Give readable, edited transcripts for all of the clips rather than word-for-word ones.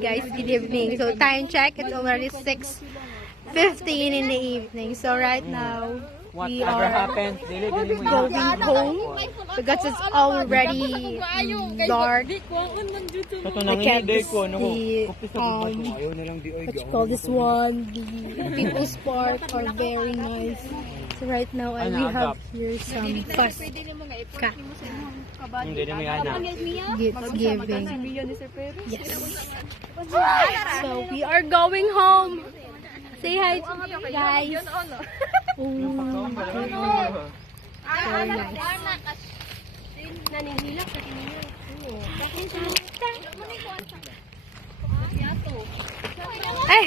guys, good evening. So time check, it's already 6:15 in the evening. So right now, we Whatever are happens, going home because it's already dark. I can't see what you call this one. The people's park are very nice. So right now, we have here some Paska gift giving. Yes. So we are going home. Say hi, guys. Oh, very nice. Hey,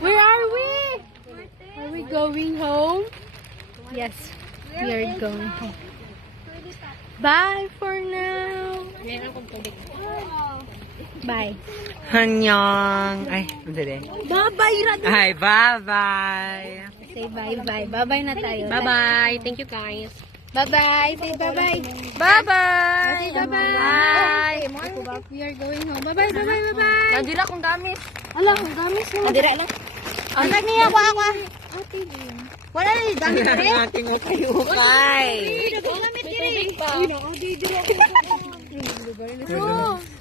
where are we? Are we going home? Yes, we are going home. Bye for now. Bye. Hanyang. Ay, hindi. Bye-bye, Rado. Ay, bye-bye. Say bye-bye. Bye-bye na tayo. Bye-bye. Thank you, guys. Bye-bye. Say bye-bye. Bye-bye. Say bye-bye. Bye. We are going home. Bye-bye, bye-bye, bye-bye. Nandira kong gamit. Ala, ang gamis mo. Nandira lang. Ang gamis niya, ako. Wala na yung gamis Ang rin. ating ukay-ukay.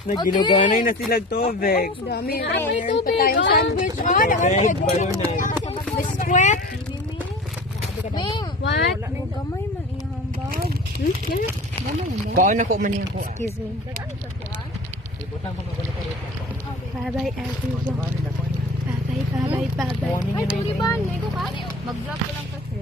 Nagiluganay na sila tubig. Dami. Meron pa tayong sandwich. Oh, Big balonay. biskwit. What? Gamay man iyang bag. Kaon ako man yan ko. Excuse me. Bye-bye, everyone. Bye-bye, bye-bye, bye-bye. Mag-vlog Mag-vlog ko lang kasi.